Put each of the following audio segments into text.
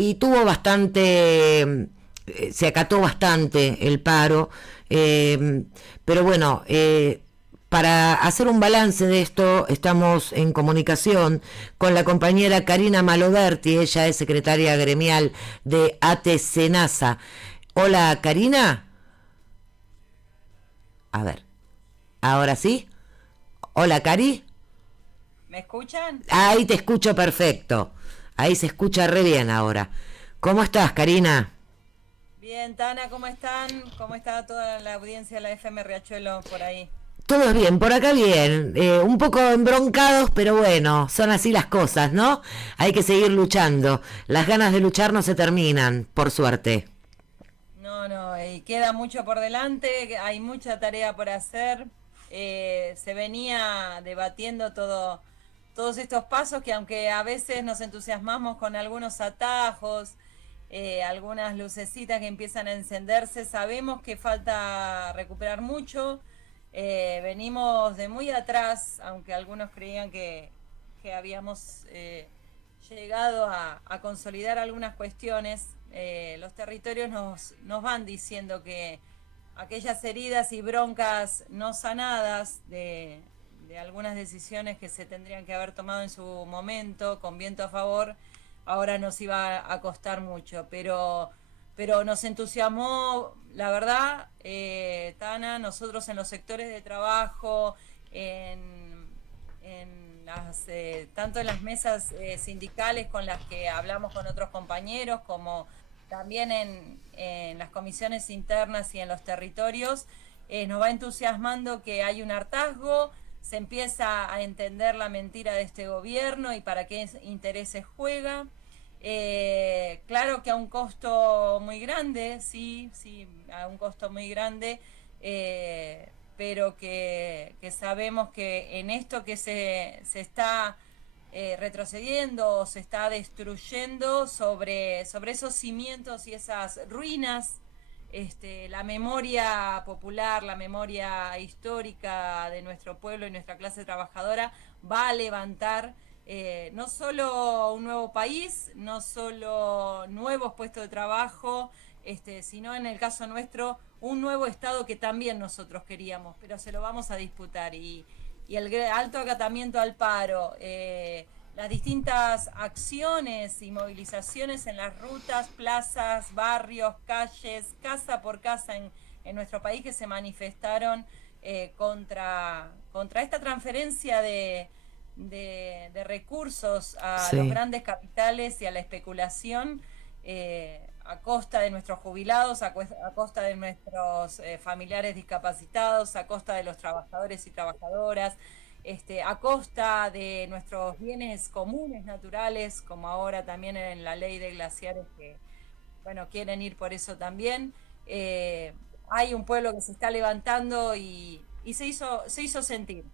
y tuvo bastante, se acató bastante el paro, pero bueno, para hacer un balance de esto, estamos en comunicación con la compañera Karina Maloberti, ella es secretaria gremial de ATE Senasa. Hola, Karina. A ver, ahora sí. Hola, Cari. ¿Me escuchan? Ahí te escucho perfecto. Ahí se escucha re bien ahora. ¿Cómo estás, Karina? Bien, Tana, ¿cómo están? ¿Cómo está toda la audiencia de la FM Riachuelo por ahí? Todo bien, por acá bien. Un poco embroncados, pero bueno, son así las cosas, ¿no? Hay que seguir luchando. Las ganas de luchar no se terminan, por suerte. No, no, y queda mucho por delante, hay mucha tarea por hacer. Se venía debatiendo todos estos pasos que aunque a veces nos entusiasmamos con algunos atajos, algunas lucecitas que empiezan a encenderse, sabemos que falta recuperar mucho. Venimos de muy atrás, aunque algunos creían que habíamos llegado a consolidar algunas cuestiones. Los territorios nos van diciendo que aquellas heridas y broncas no sanadas de algunas decisiones que se tendrían que haber tomado en su momento, con viento a favor, ahora nos iba a costar mucho, pero nos entusiasmó, la verdad, Tana, nosotros en los sectores de trabajo, en tanto en las mesas sindicales con las que hablamos con otros compañeros, como también en las comisiones internas y en los territorios, nos va entusiasmando que hay un hartazgo, se empieza a entender la mentira de este gobierno y para qué intereses juega. Claro que a un costo muy grande, sí, sí, a un costo muy grande, pero que sabemos que en esto que se está retrocediendo o se está destruyendo sobre esos cimientos y esas ruinas, la memoria popular, la memoria histórica de nuestro pueblo y nuestra clase trabajadora va a levantar no solo un nuevo país, no solo nuevos puestos de trabajo, sino en el caso nuestro un nuevo Estado que también nosotros queríamos, pero se lo vamos a disputar. Y el alto acatamiento al paro, las distintas acciones y movilizaciones en las rutas, plazas, barrios, calles, casa por casa en nuestro país que se manifestaron contra esta transferencia de recursos a los Sí. grandes capitales y a la especulación a costa de nuestros jubilados, a costa de nuestros familiares discapacitados, a costa de los trabajadores y trabajadoras, a costa de nuestros bienes comunes naturales, como ahora también en la ley de glaciares que, bueno, quieren ir por eso también. Eh, Hay un pueblo que se está levantando y se hizo sentir,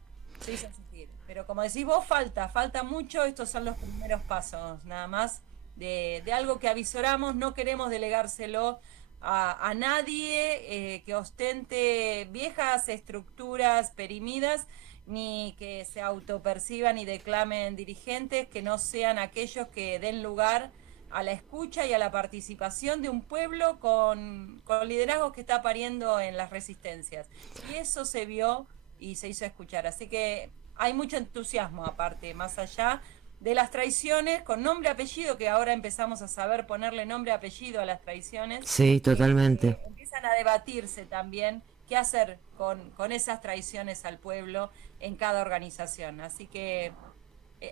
se hizo sentir. Pero como decís vos, falta mucho, estos son los primeros pasos, nada más, de algo que avisoramos, no queremos delegárselo a nadie que ostente viejas estructuras perimidas, ni que se autoperciban y declamen dirigentes que no sean aquellos que den lugar a la escucha y a la participación de un pueblo con liderazgos que está pariendo en las resistencias. Y eso se vio y se hizo escuchar. Así que hay mucho entusiasmo aparte, más allá de las traiciones, con nombre y apellido, que ahora empezamos a saber ponerle nombre y apellido a las traiciones, Sí, totalmente. empiezan a debatirse también qué hacer con esas traiciones al pueblo en cada organización. Así que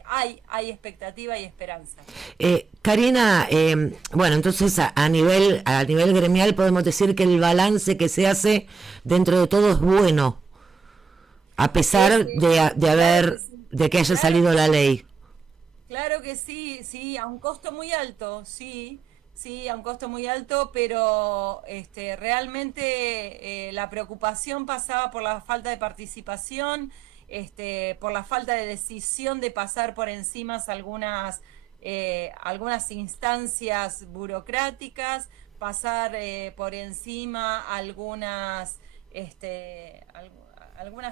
hay expectativa y esperanza. Karina, bueno, entonces a nivel gremial podemos decir que el balance que se hace dentro de todo es bueno, a pesar de Claro que haber, sí, de que haya claro salido que la sí. ley. Claro que sí, sí, a un costo muy alto, sí, sí, a un costo muy alto, pero realmente la preocupación pasaba por la falta de participación, por la falta de decisión de pasar por encima algunas instancias burocráticas, pasar por encima algunas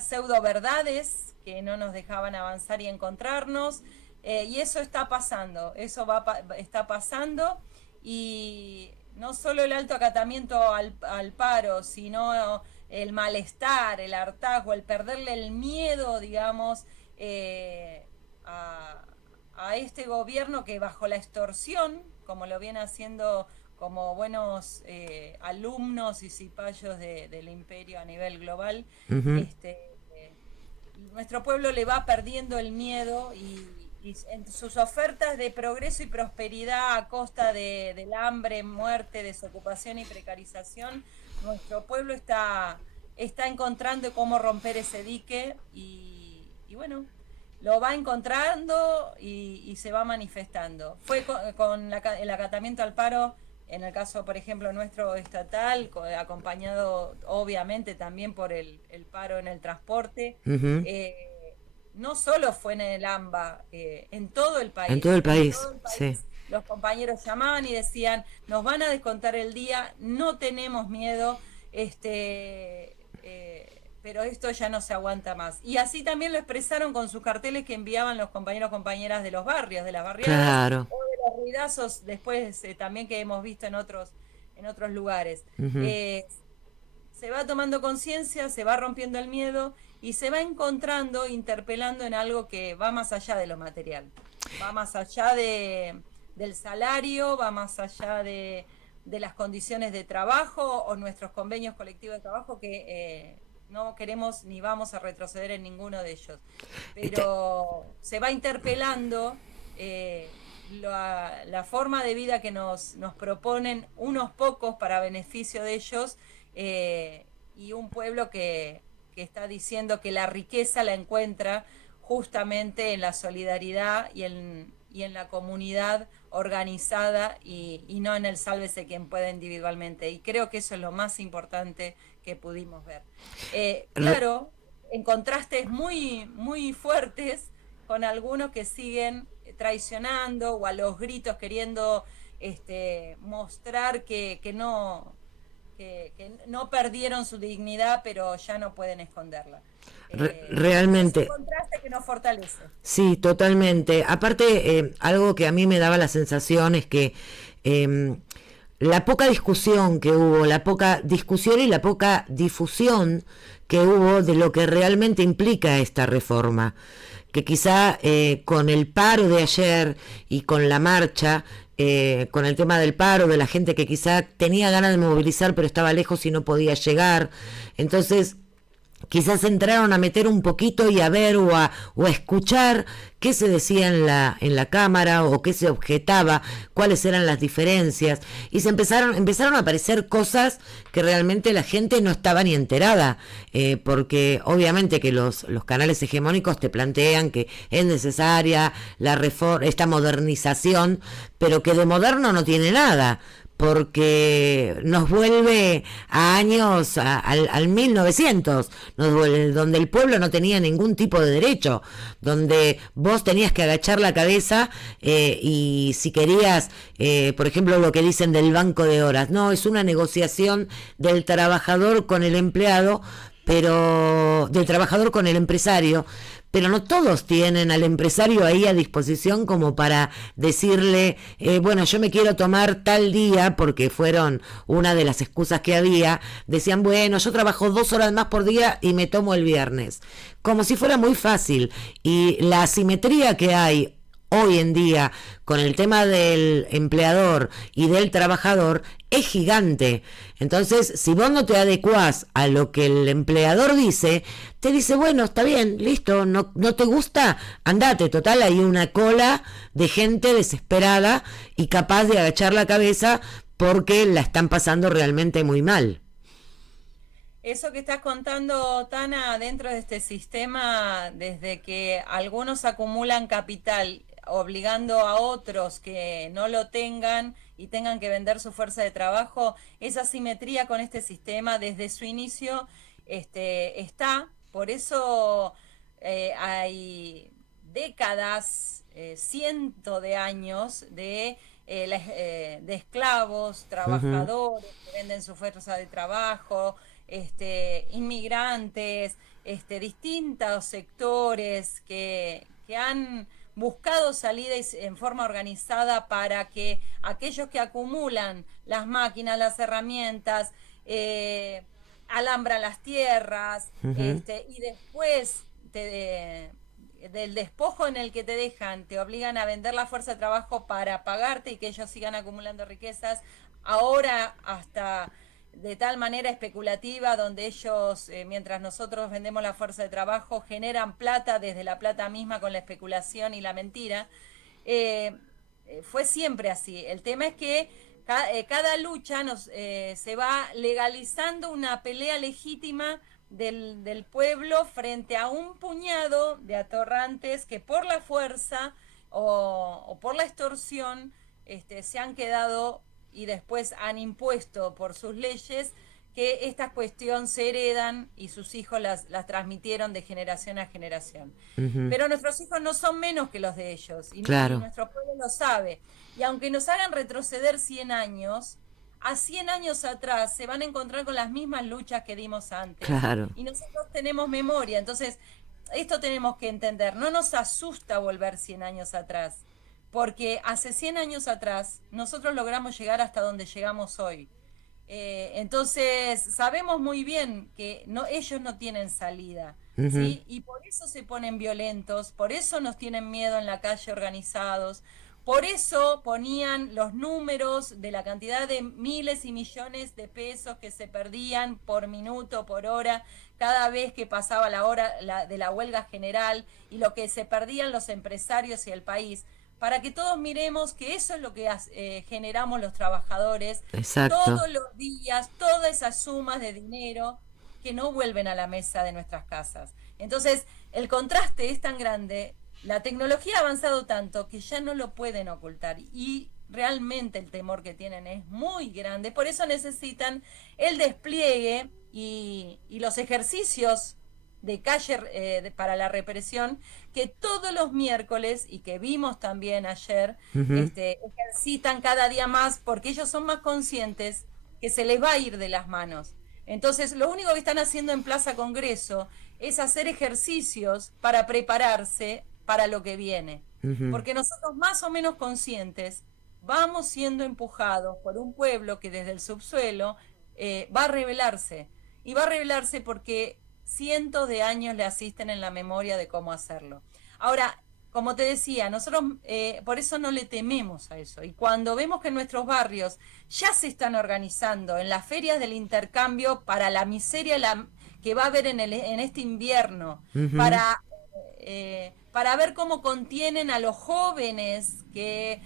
pseudo verdades que no nos dejaban avanzar y encontrarnos. Y eso está pasando, está pasando y no solo el alto acatamiento al paro, sino el malestar, el hartazgo, el perderle el miedo, digamos, a, a este gobierno que bajo la extorsión, como lo viene haciendo como buenos alumnos y cipayos del imperio a nivel global, Ujú. este, nuestro pueblo le va perdiendo el miedo y en sus ofertas de progreso y prosperidad a costa del hambre, muerte, desocupación y precarización, nuestro pueblo está encontrando cómo romper ese dique y bueno, lo va encontrando y se va manifestando. Fue con el acatamiento al paro, en el caso, por ejemplo, nuestro estatal, acompañado obviamente también por el paro en el transporte. Ujú. eh, no solo fue en el AMBA, En todo el en país, todo el sí. país los compañeros llamaban y decían, nos van a descontar el día, no tenemos miedo, pero esto ya no se aguanta más. Y así también lo expresaron con sus carteles que enviaban los compañeros compañeras de los barrios, de las barriadas, Claro. o de los ruidazos después también que hemos visto en otros lugares. Ujú. Eh, Se va tomando conciencia, se va rompiendo el miedo y se va encontrando, interpelando en algo que va más allá de lo material, va más allá del salario, va más allá de las condiciones de trabajo o nuestros convenios colectivos de trabajo que no queremos ni vamos a retroceder en ninguno de ellos. Está- Pero se va interpelando la forma de vida que nos proponen unos pocos para beneficio de ellos y un pueblo que está diciendo que la riqueza la encuentra justamente en la solidaridad y en la comunidad organizada y no en el sálvese quien pueda individualmente. Y creo que eso es lo más importante que pudimos ver. re- Claro, en contrastes muy, muy fuertes con algunos que siguen traicionando o a los gritos queriendo mostrar que no perdieron su dignidad, pero ya no pueden esconderla. Y es un realmente. contraste que nos fortalece. Sí, totalmente. Aparte, algo que a mí me daba la sensación es que eh, la poca discusión que hubo, la poca discusión y la poca difusión que hubo de lo que realmente implica esta reforma, que quizá con el paro de ayer y con la marcha, con el tema del paro, de la gente que quizá tenía ganas de movilizar pero estaba lejos y no podía llegar, entonces quizás entraron a meter un poquito y a ver o a escuchar qué se decía en la cámara o qué se objetaba, cuáles eran las diferencias. Y empezaron a aparecer cosas que realmente la gente no estaba ni enterada, porque obviamente que los canales hegemónicos te plantean que es necesaria esta modernización, pero que de moderno no tiene nada porque nos vuelve a años, al 1900, nos vuelve, donde el pueblo no tenía ningún tipo de derecho, donde vos tenías que agachar la cabeza y si querías, por ejemplo, lo que dicen del banco de horas, no, es una negociación del trabajador con el empleado, pero del trabajador con el empresario, pero no todos tienen al empresario ahí a disposición como para decirle, bueno, yo me quiero tomar tal día, porque fueron una de las excusas que había, decían, bueno, yo trabajo 2 horas más por día y me tomo el viernes, como si fuera muy fácil. Y la asimetría que hay hoy en día con el tema del empleador y del trabajador es gigante. Entonces, si vos no te adecuás a lo que el empleador dice, te dice, bueno, está bien, listo, no te gusta, andate, total, hay una cola de gente desesperada y capaz de agachar la cabeza porque la están pasando realmente muy mal. Eso que estás contando, Tana, dentro de este sistema, desde que algunos acumulan capital obligando a otros que no lo tengan y tengan que vender su fuerza de trabajo, esa simetría con este sistema desde su inicio está. Por eso hay décadas, cientos de años de esclavos, Uh -huh. trabajadores que venden su fuerza de trabajo, inmigrantes, distintos sectores que han buscado salidas en forma organizada para que aquellos que acumulan las máquinas, las herramientas, alambran las tierras, Ujú. y después del despojo en el que te dejan, te obligan a vender la fuerza de trabajo para pagarte y que ellos sigan acumulando riquezas, ahora hasta de tal manera especulativa, donde ellos, mientras nosotros vendemos la fuerza de trabajo, generan plata desde la plata misma con la especulación y la mentira. Eh, Fue siempre así. El tema es que cada lucha se va legalizando una pelea legítima del pueblo frente a un puñado de atorrantes que por la fuerza o por la extorsión se han quedado y después han impuesto por sus leyes que esta cuestión se heredan y sus hijos las transmitieron de generación a generación. Ujú. Pero nuestros hijos no son menos que los de ellos y Claro, nuestro pueblo lo sabe. Y aunque nos hagan retroceder 100 años, a 100 años atrás se van a encontrar con las mismas luchas que dimos antes. claro. Y nosotros tenemos memoria, entonces esto tenemos que entender. No nos asusta volver 100 años atrás, porque hace 100 años atrás nosotros logramos llegar hasta donde llegamos hoy. Entonces, sabemos muy bien que no, ellos no tienen salida, Ujú. ¿sí? Y por eso se ponen violentos, por eso nos tienen miedo en la calle organizados, por eso ponían los números de la cantidad de miles y millones de pesos que se perdían por minuto, por hora, cada vez que pasaba la hora de la huelga general y lo que se perdían los empresarios y el país, para que todos miremos que eso es lo que generamos los trabajadores Exacto. todos los días, todas esas sumas de dinero que no vuelven a la mesa de nuestras casas. Entonces, el contraste es tan grande, la tecnología ha avanzado tanto que ya no lo pueden ocultar y realmente el temor que tienen es muy grande. Por eso necesitan el despliegue y los ejercicios de calle para la represión que todos los miércoles y que vimos también ayer Ujú. ejercitan cada día más porque ellos son más conscientes que se les va a ir de las manos. Entonces, lo único que están haciendo en Plaza Congreso es hacer ejercicios para prepararse para lo que viene. Ujú. Porque nosotros más o menos conscientes vamos siendo empujados por un pueblo que desde el subsuelo va a rebelarse. Y va a rebelarse porque cientos de años le asisten en la memoria de cómo hacerlo. Ahora, como te decía, nosotros por eso no le tememos a eso. Y cuando vemos que en nuestros barrios ya se están organizando en las ferias del intercambio para la miseria que va a haber en este invierno, Ujú. para ver cómo contienen a los jóvenes que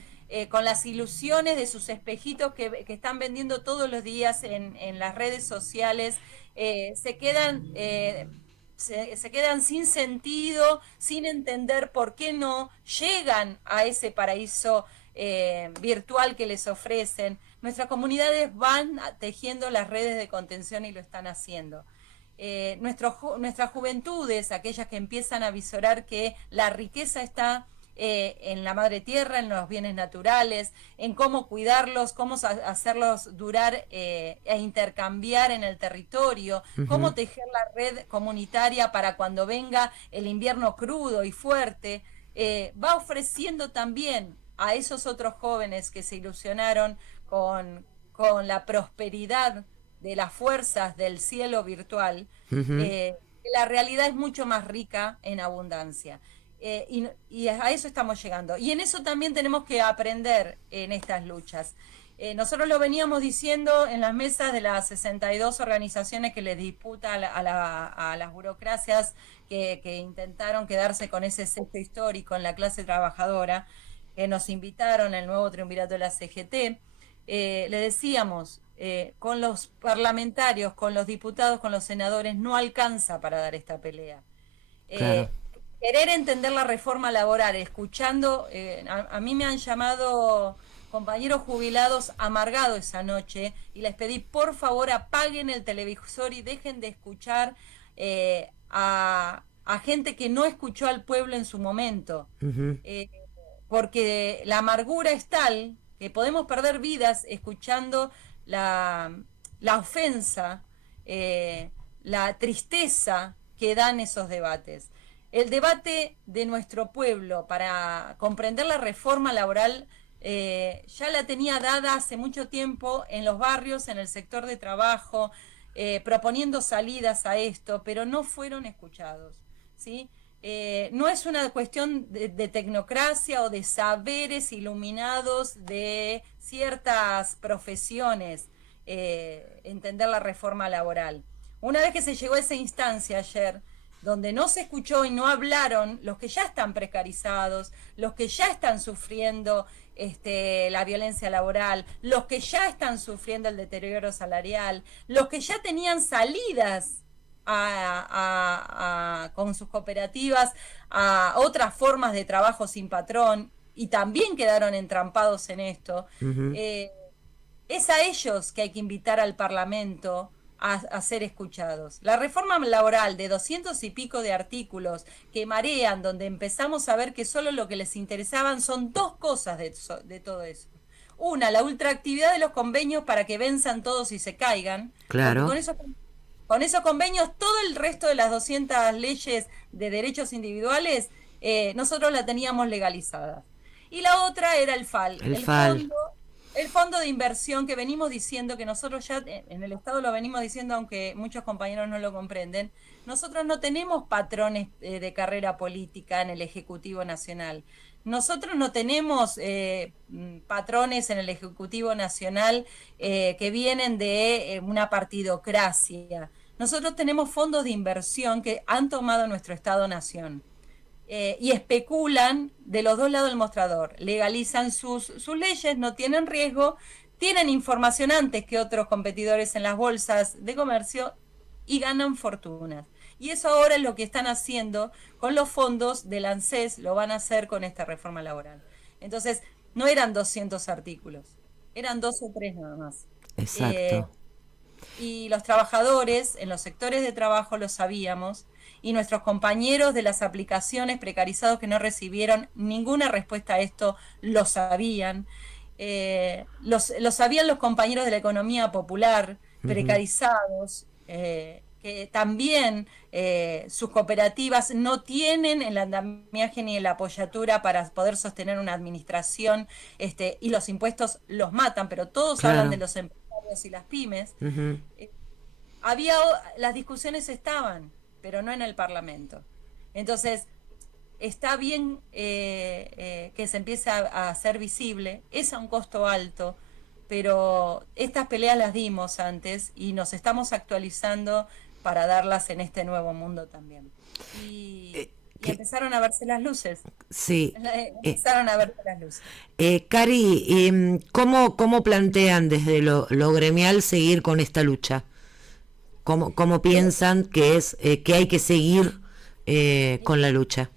con las ilusiones de sus espejitos que están vendiendo todos los días en las redes sociales, se quedan se quedan sin sentido, sin entender por qué no llegan a ese paraíso virtual que les ofrecen. Nuestras comunidades van tejiendo las redes de contención y lo están haciendo. Nuestras juventudes, aquellas que empiezan a visorar que la riqueza está en la madre tierra, en los bienes naturales, en cómo cuidarlos, cómo hacerlos durar e intercambiar en el territorio, Ujú. cómo tejer la red comunitaria para cuando venga el invierno crudo y fuerte, va ofreciendo también a esos otros jóvenes que se ilusionaron con la prosperidad de las fuerzas del cielo virtual, Ujú. la realidad es mucho más rica en abundancia. Y a eso estamos llegando. Y en eso también tenemos que aprender en estas luchas. Nosotros lo veníamos diciendo en las mesas de las 62 organizaciones que les disputa a las burocracias que intentaron quedarse con ese sello histórico en la clase trabajadora, que nos invitaron el nuevo triunvirato de la CGT. Le decíamos, con los parlamentarios, con los diputados, con los senadores, no alcanza para dar esta pelea. Claro. Eh, Querer entender la reforma laboral, escuchando, a mí me han llamado compañeros jubilados amargados esa noche y les pedí por favor apaguen el televisor y dejen de escuchar a gente que no escuchó al pueblo en su momento. Ujú. Eh, Porque la amargura es tal que podemos perder vidas escuchando la, la ofensa, eh, la tristeza que dan esos debates. el debate de nuestro pueblo para comprender la reforma laboral ya la tenía dada hace mucho tiempo en los barrios, en el sector de trabajo, proponiendo salidas a esto, pero no fueron escuchados, ¿sí? No es una cuestión de tecnocracia o de saberes iluminados de ciertas profesiones, entender la reforma laboral. Una vez que se llegó a esa instancia ayer, donde no se escuchó y no hablaron los que ya están precarizados, los que ya están sufriendo la violencia laboral, los que ya están sufriendo el deterioro salarial, los que ya tenían salidas con sus cooperativas a otras formas de trabajo sin patrón y también quedaron entrampados en esto. Ujú. Es a ellos que hay que invitar al Parlamento a ser escuchados. La reforma laboral de 200 y pico de artículos que marean, donde empezamos a ver que solo lo que les interesaban son dos cosas de todo eso. Una, la ultraactividad de los convenios para que venzan todos y se caigan, porque Claro. con esos convenios todo el resto de las 200 leyes de derechos individuales nosotros la teníamos legalizada. Y la otra era el FAL, El FAL. el fondo de inversión que venimos diciendo, que nosotros ya en el Estado lo venimos diciendo, aunque muchos compañeros no lo comprenden, nosotros no tenemos patrones de carrera política en el Ejecutivo Nacional. Nosotros no tenemos patrones en el Ejecutivo Nacional que vienen de una partidocracia. Nosotros tenemos fondos de inversión que han tomado nuestro Estado-Nación. Y especulan de los dos lados del mostrador, legalizan sus leyes, no tienen riesgo, tienen información antes que otros competidores en las bolsas de comercio y ganan fortunas. Y eso ahora es lo que están haciendo con los fondos del ANSES, lo van a hacer con esta reforma laboral. Entonces, no eran 200 artículos, eran 2 o 3 nada más. Eh, Exacto. y los trabajadores en los sectores de trabajo lo sabíamos, y nuestros compañeros de las aplicaciones precarizados que no recibieron ninguna respuesta a esto lo sabían. Lo sabían los compañeros de la economía popular Ujú. precarizados, que también sus cooperativas no tienen el andamiaje ni la apoyatura para poder sostener una administración, y los impuestos los matan, pero todos hablan de Claro. los empresarios y las pymes. Ujú. Eh, había, las discusiones estaban, pero no en el Parlamento. Entonces, está bien que se empiece a hacer visible, es a un costo alto, pero estas peleas las dimos antes y nos estamos actualizando para darlas en este nuevo mundo también. Y, Eh, y que, empezaron a verse las luces, sí. Eh, empezaron a verse las luces. Cari, ¿cómo plantean desde lo gremial seguir con esta lucha? ¿Cómo piensan que hay que seguir con la lucha?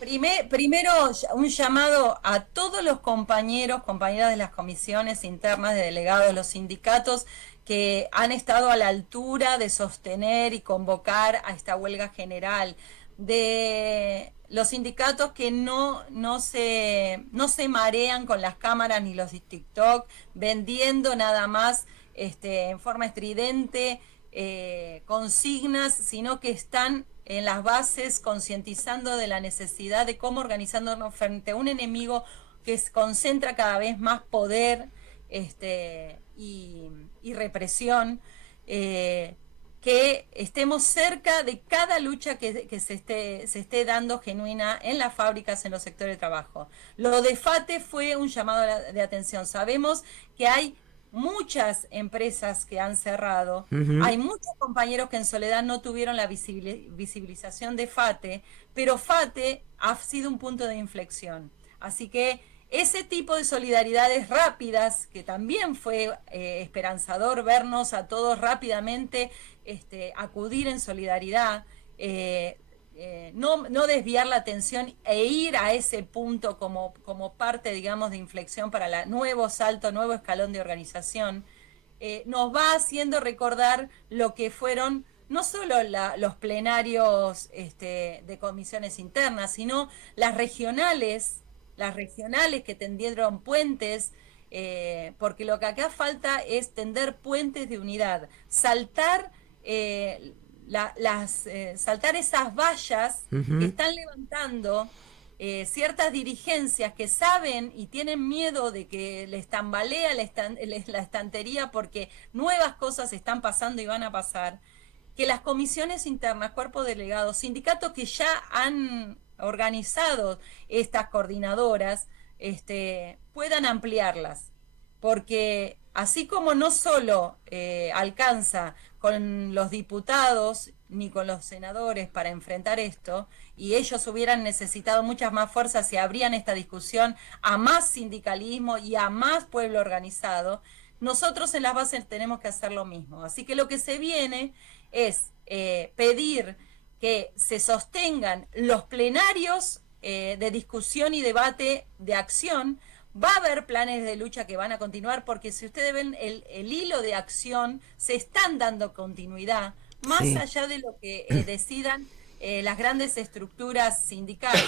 Primero, un llamado a todos los compañeros, compañeras de las comisiones internas, de delegados, los sindicatos que han estado a la altura de sostener y convocar a esta huelga general, de los sindicatos que no se marean con las cámaras ni los de TikTok, vendiendo nada más en forma estridente consignas, sino que están en las bases concientizando de la necesidad de cómo organizándonos frente a un enemigo que concentra cada vez más poder y represión, que estemos cerca de cada lucha que se esté dando genuina en las fábricas, en los sectores de trabajo. Lo de FATE fue un llamado de atención. Sabemos que hay muchas empresas que han cerrado, Ujú. hay muchos compañeros que en Soledad no tuvieron la visibilización de FATE, pero FATE ha sido un punto de inflexión. Así que ese tipo de solidaridades rápidas, que también fue esperanzador vernos a todos rápidamente acudir en solidaridad, no desviar la atención e ir a ese punto como parte, digamos, de inflexión para el nuevo salto, nuevo escalón de organización, nos va haciendo recordar lo que fueron no solo los plenarios de comisiones internas, sino las regionales que tendieron puentes, porque lo que acá falta es tender puentes de unidad, saltar saltar esas vallas que están levantando ciertas dirigencias que saben y tienen miedo de que les tambalea la estantería porque nuevas cosas están pasando y van a pasar, que las comisiones internas, cuerpos delegados, sindicatos que ya han organizado estas coordinadoras, puedan ampliarlas. Porque así como no solo alcanza con los diputados ni con los senadores para enfrentar esto, y ellos hubieran necesitado muchas más fuerzas si abrían esta discusión a más sindicalismo y a más pueblo organizado, nosotros en las bases tenemos que hacer lo mismo. Así que lo que se viene es pedir que se sostengan los plenarios de discusión y debate de acción. Va a haber planes de lucha que van a continuar porque si ustedes ven el hilo de acción, se están dando continuidad, más allá de lo que decidan las grandes estructuras sindicales.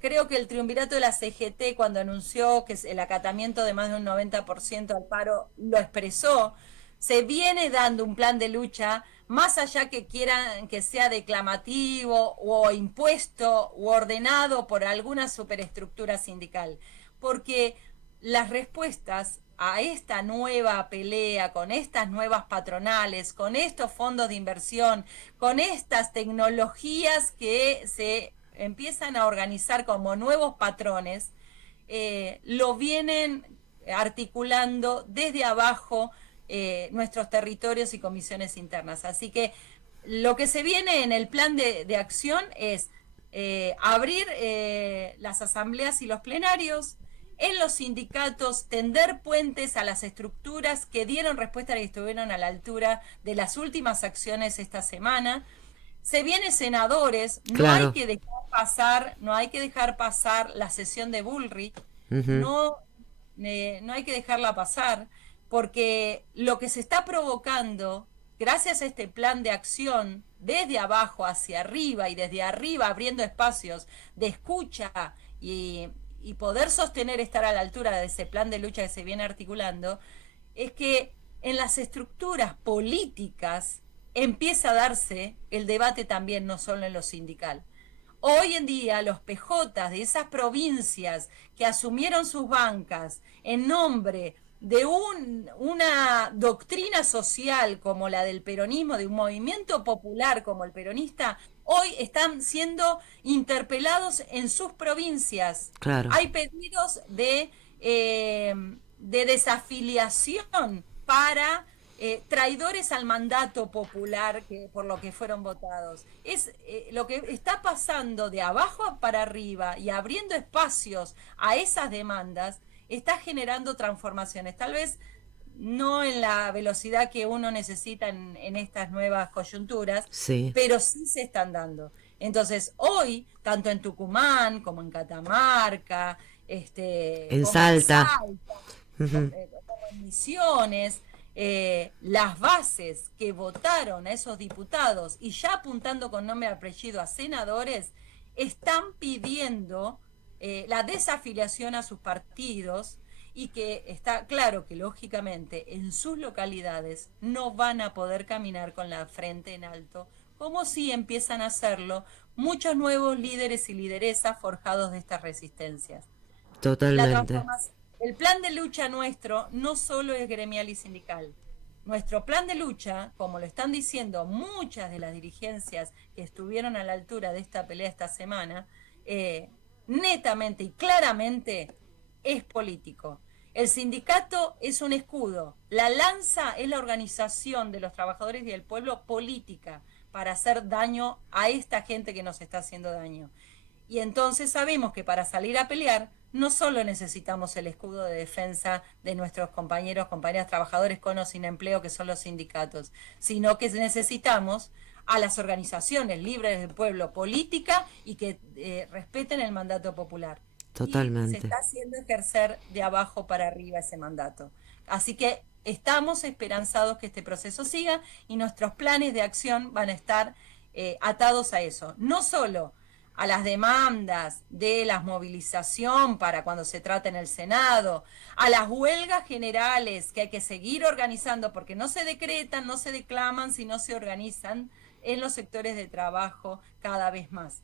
Creo que el triunvirato de la CGT, cuando anunció que el acatamiento de más de un 90% al paro, lo expresó. Se viene dando un plan de lucha, más allá que quieran que sea declamativo o impuesto o ordenado por alguna superestructura sindical. Porque las respuestas a esta nueva pelea, con estas nuevas patronales, con estos fondos de inversión, con estas tecnologías que se empiezan a organizar como nuevos patrones, lo vienen articulando desde abajo nuestros territorios y comisiones internas. Así que lo que se viene en el plan de acción es abrir las asambleas y los plenarios, en los sindicatos tender puentes a las estructuras que dieron respuesta y estuvieron a la altura de las últimas acciones esta semana. Se vienen senadores, claro. No hay que dejar pasar la sesión de Bullrich, no hay que dejarla pasar, porque lo que se está provocando, gracias a este plan de acción, desde abajo hacia arriba y desde arriba abriendo espacios de escucha y poder sostener estar a la altura de ese plan de lucha que se viene articulando, es que en las estructuras políticas empieza a darse el debate también, no solo en lo sindical. Hoy en día los PJs de esas provincias que asumieron sus bancas en nombre de una doctrina social como la del peronismo, de un movimiento popular como el peronista, hoy están siendo interpelados en sus provincias. Claro. Hay pedidos de desafiliación para traidores al mandato popular por lo que fueron votados. Es lo que está pasando de abajo para arriba y abriendo espacios a esas demandas, está generando transformaciones. Tal vez no en la velocidad que uno necesita en estas nuevas coyunturas, pero sí se están dando. Entonces, hoy, tanto en Tucumán como en Catamarca, en Salta, como en Misiones, las bases que votaron a esos diputados y ya apuntando con nombre y apellido a senadores, están pidiendo la desafiliación a sus partidos, y que está claro que lógicamente en sus localidades no van a poder caminar con la frente en alto, como si empiezan a hacerlo muchos nuevos líderes y lideresas forjados de estas resistencias. Totalmente. El plan de lucha nuestro no solo es gremial y sindical. Nuestro plan de lucha, como lo están diciendo muchas de las dirigencias que estuvieron a la altura de esta pelea esta semana, netamente y claramente es político. El sindicato es un escudo. La lanza es la organización de los trabajadores y del pueblo política para hacer daño a esta gente que nos está haciendo daño. Y entonces sabemos que para salir a pelear no solo necesitamos el escudo de defensa de nuestros compañeros, compañeras trabajadores con o sin empleo, que son los sindicatos, sino que necesitamos a las organizaciones libres del pueblo política y que respeten el mandato popular. Totalmente. Y se está haciendo ejercer de abajo para arriba ese mandato. Así que estamos esperanzados que este proceso siga y nuestros planes de acción van a estar atados a eso. No solo a las demandas de la movilización para cuando se trate en el Senado, a las huelgas generales que hay que seguir organizando, porque no se decretan, no se declaman, sino se organizan en los sectores de trabajo cada vez más,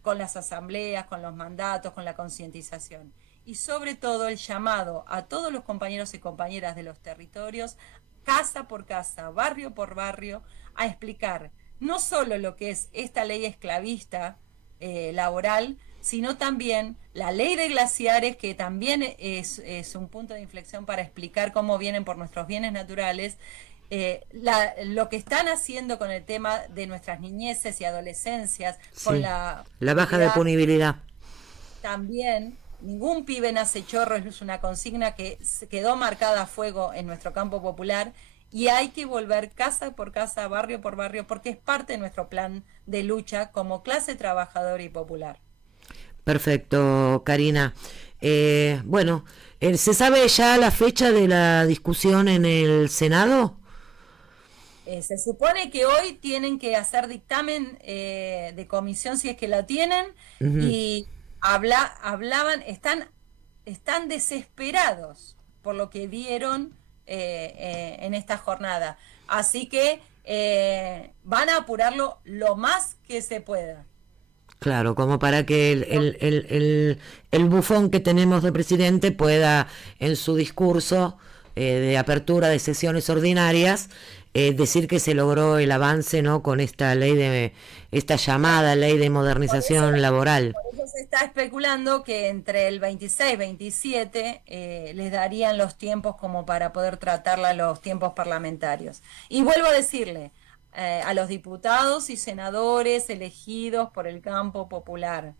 con las asambleas, con los mandatos, con la concientización. Y sobre todo el llamado a todos los compañeros y compañeras de los territorios, casa por casa, barrio por barrio, a explicar no solo lo que es esta ley esclavista laboral, sino también la ley de glaciares, que también es un punto de inflexión para explicar cómo vienen por nuestros bienes naturales, lo que están haciendo con el tema de nuestras niñeces y adolescencias, Sí. con la baja de punibilidad. también. Ningún pibe nace chorro, es una consigna que quedó marcada a fuego en nuestro campo popular, y hay que volver casa por casa, barrio por barrio, porque es parte de nuestro plan de lucha como clase trabajadora y popular. Perfecto, Karina. Bueno, ¿se sabe ya la fecha de la discusión en el Senado? Se supone que hoy tienen que hacer dictamen de comisión si es que la tienen, Ujú. y están desesperados por lo que vieron en esta jornada. Así que van a apurarlo lo más que se pueda. Claro, como para que Pero el bufón que tenemos de presidente pueda, en su discurso de apertura de sesiones ordinarias, decir que se logró el avance, ¿no?, con esta llamada ley de por eso, modernización laboral. por eso se está especulando que entre el 26 y 27 les darían los tiempos como para poder tratarla, los tiempos parlamentarios. Y vuelvo a decirle a los diputados y senadores elegidos por el campo popular: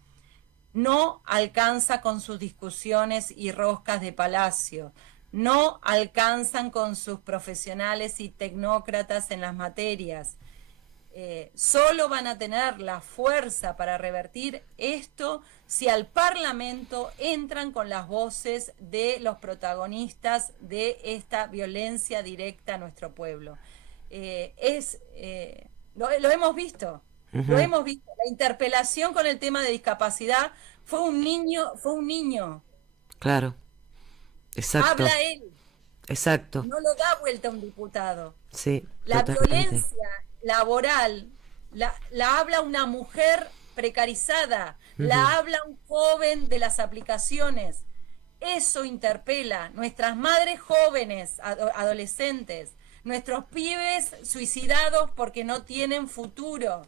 no alcanza con sus discusiones y roscas de palacio, no alcanzan con sus profesionales y tecnócratas en las materias. Solo van a tener la fuerza para revertir esto si al Parlamento entran con las voces de los protagonistas de esta violencia directa a nuestro pueblo. Lo hemos visto, lo Ujú. hemos visto. La interpelación con el tema de discapacidad fue un niño. Claro, exacto, Habla él, exacto, no lo da vuelta un diputado. sí, La totalmente. violencia laboral la habla una mujer precarizada, Ujú. la habla un joven de las aplicaciones. Eso interpela. Nuestras madres jóvenes, adolescentes, nuestros pibes suicidados porque no tienen futuro.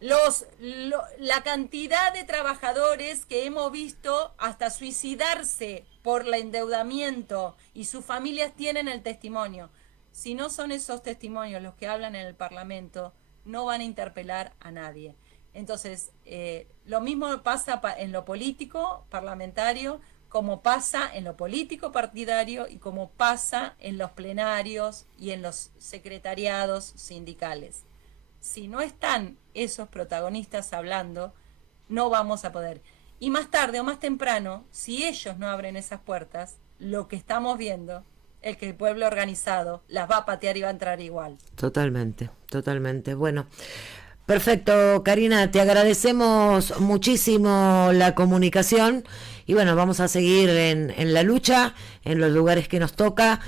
La cantidad de trabajadores que hemos visto hasta suicidarse por el endeudamiento, y sus familias tienen el testimonio. Si no son esos testimonios los que hablan en el Parlamento, no van a interpelar a nadie. Entonces, lo mismo pasa en lo político parlamentario, como pasa en lo político partidario, y como pasa en los plenarios y en los secretariados sindicales. Si no están esos protagonistas hablando, no vamos a poder. Y más tarde o más temprano, si ellos no abren esas puertas, lo que estamos viendo es que el pueblo organizado las va a patear y va a entrar igual. Totalmente, totalmente. Bueno, perfecto, Karina, te agradecemos muchísimo la comunicación y bueno, vamos a seguir en la lucha, en los lugares que nos toca,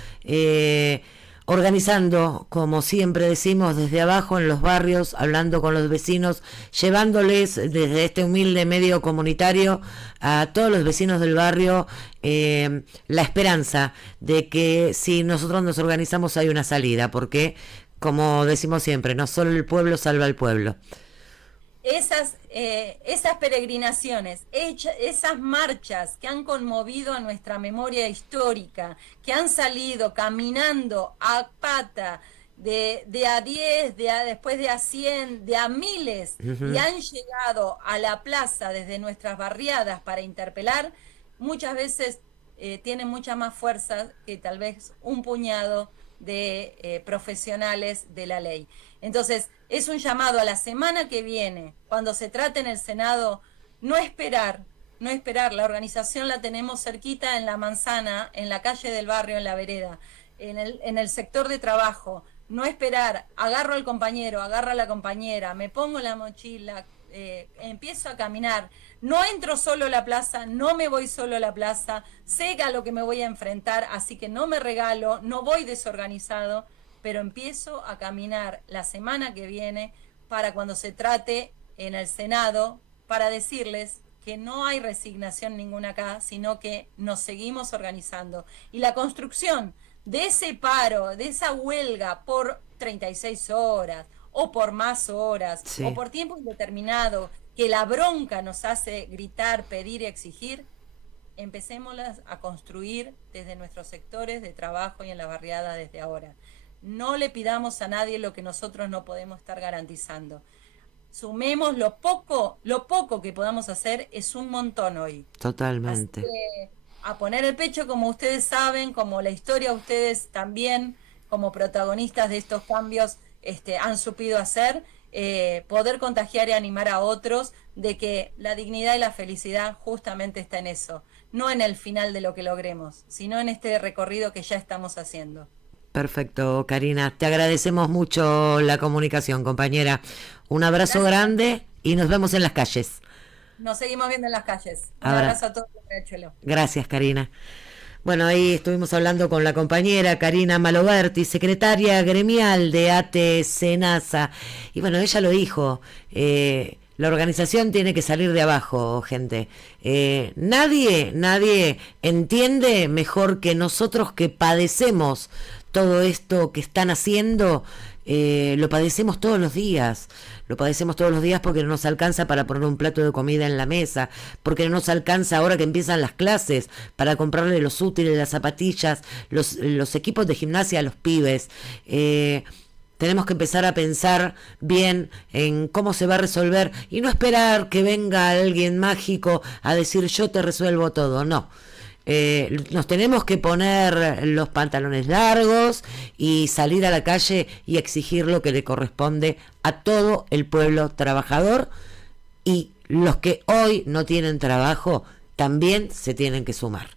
organizando, como siempre decimos, desde abajo, en los barrios, hablando con los vecinos, llevándoles desde este humilde medio comunitario a todos los vecinos del barrio la esperanza de que si nosotros nos organizamos hay una salida, porque como decimos siempre, no solo el pueblo salva al pueblo. Esas peregrinaciones, esas marchas que han conmovido a nuestra memoria histórica, que han salido caminando a pata de a 10, después de a 100, de a miles, y Ujú. han llegado a la plaza desde nuestras barriadas para interpelar, muchas veces tienen mucha más fuerza que tal vez un puñado de profesionales de la ley. Entonces, es un llamado a la semana que viene, cuando se trate en el Senado, no esperar, no esperar. La organización la tenemos cerquita en la manzana, en la calle del barrio, en la vereda, en el sector de trabajo. No esperar, agarro al compañero, agarra a la compañera, me pongo la mochila, empiezo a caminar. No entro solo a la plaza, no me voy solo a la plaza, sé a lo que me voy a enfrentar, así que no me regalo, no voy desorganizado, pero empiezo a caminar la semana que viene para cuando se trate en el Senado, para decirles que no hay resignación ninguna acá, sino que nos seguimos organizando. Y la construcción de ese paro, de esa huelga por 36 horas, o por más horas, Sí. o por tiempo indeterminado, que la bronca nos hace gritar, pedir y exigir, empecémoslas a construir desde nuestros sectores de trabajo y en la barriada desde ahora. No le pidamos a nadie lo que nosotros no podemos estar garantizando. Sumemos lo poco que podamos hacer es un montón hoy. Así Totalmente. que a poner el pecho, como ustedes saben, como la historia ustedes también, como protagonistas de estos cambios, han supido hacer, poder contagiar y animar a otros de que la dignidad y la felicidad justamente está en eso, no en el final de lo que logremos, sino en este recorrido que ya estamos haciendo. Perfecto, Karina. Te agradecemos mucho la comunicación, compañera. Un abrazo Gracias. grande y nos vemos en las calles. Nos seguimos viendo en las calles. Un Abra- abrazo a todos, Riachuelo. Gracias, Karina. Bueno, ahí estuvimos hablando con la compañera Karina Maloberti, secretaria gremial de ATE Senasa. Y bueno, ella lo dijo, la organización tiene que salir de abajo, gente. Nadie entiende mejor que nosotros que padecemos todo esto que están haciendo. Lo padecemos todos los días. Lo padecemos todos los días porque no nos alcanza para poner un plato de comida en la mesa, porque no nos alcanza ahora que empiezan las clases para comprarle los útiles, las zapatillas, los equipos de gimnasia a los pibes. Tenemos que empezar a pensar bien en cómo se va a resolver y no esperar que venga alguien mágico a decir yo te resuelvo todo, no. Nos tenemos que poner los pantalones largos y salir a la calle y exigir lo que le corresponde a todo el pueblo trabajador, y los que hoy no tienen trabajo también se tienen que sumar.